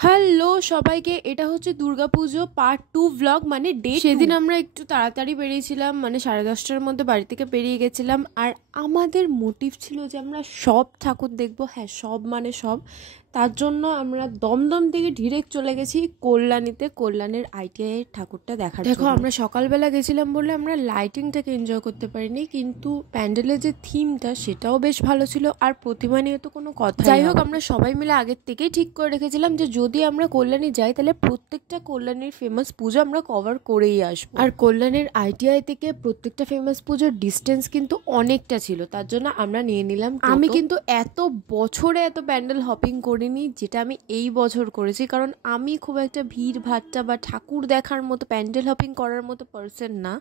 Hello সবাইকে, এটা হচ্ছে দুর্গাপুজো পার্ট 2 ব্লগ, মানে ডে। সেদিন আমরা একটু তাড়াতাড়ি বেরিয়েছিলাম, মানে 10:30টার মধ্যে বাড়ি থেকে বেরিয়ে গেছিলাম। আর আমাদের মোটিভ ছিল যে আমরা সব ঠাকুর দেখবো। হ্যাঁ, সব মানে সব। তার জন্য আমরা দমদম থেকে ডিরেক্ট চলে গেছি কল্যাণীতে, কল্যাণের ITI এর ঠাকুরটা দেখার। দেখো, আমরা সকালবেলা গেছিলাম বলে আমরা লাইটিংটাকে এনজয় করতে পারিনি, কিন্তু প্যান্ডেলের যে থিমটা সেটাও বেশ ভালো ছিল। আর প্রতিমা নিয়ে তো কোনো কথা। যাই হোক, আমরা সবাই মিলে আগের থেকেই ঠিক করে রেখেছিলাম যে যদি আমরা কল্যাণী যাই তাহলে প্রত্যেকটা কল্যাণীর ফেমাস পুজো আমরা কভার করেই আসবো। আর কল্যাণীর ITI থেকে প্রত্যেকটা ফেমাস পুজোর ডিস্টেন্স কিন্তু অনেকটা ছিল, তার জন্য আমরা নিয়ে নিলাম। আমি কিন্তু এত বছরে এত প্যান্ডেল হপিং করিনি যেটা আমি এই বছর করেছি, কারণ আমি খুব একটা ভিড় ভাট্টা বা ঠাকুর দেখার মতো প্যান্ডেল হপিং করার মতো পার্সন না।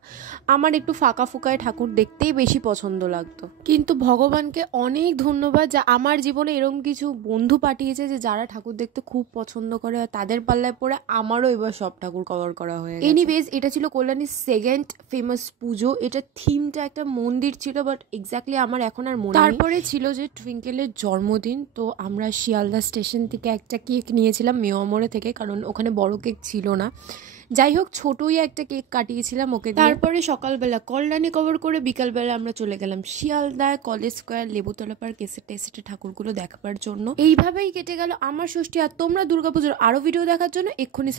আমার একটু ফাঁকা ফুকায় ঠাকুর দেখতেই বেশি পছন্দ লাগতো। কিন্তু ভগবানকে অনেক ধন্যবাদ যে আমার জীবনে এরকম কিছু বন্ধু পাঠিয়েছে যে যারা ঠাকুর দেখতে খুব পছন্দ করে, আর তাদের পাল্লায় পড়ে আমারও এবার সব ঠাকুর কভার করা হয়ে গেছে। এনিওয়েজ, এটা ছিল কল্যাণীর সেকেন্ড ফেমাস পুজো। এটা থিমটা একটা মন্দির ছিল, বাট এক্স্যাক্টলি আমার এখন আর মনে নেই। তারপরে ছিল যে টুইঙ্কেলের জন্মদিন, তো আমরা শিয়ালদা স্টেশন থেকে একটা কেক নিয়েছিলাম মেয়মোড়ে থেকে, কারণ ওখানে বড় কেক ছিল না। যাই হোক, ছোটই একটা কেক কাটিয়েছিলাম ওকে। তারপরে সকালবেলা কল্যাণী কভার করে বিকালবেলা আমরা চলে গেলাম শিয়ালদায় কলেজ স্কোয়ার, লেবুতলা পার্ক, এসেটে ঠাকুরগুলো দেখাবার জন্য। এইভাবেই কেটে গেল আমার ষষ্ঠী। আর তোমরা দুর্গাপুজোর আরো ভিডিও দেখার জন্য এক্ষুনি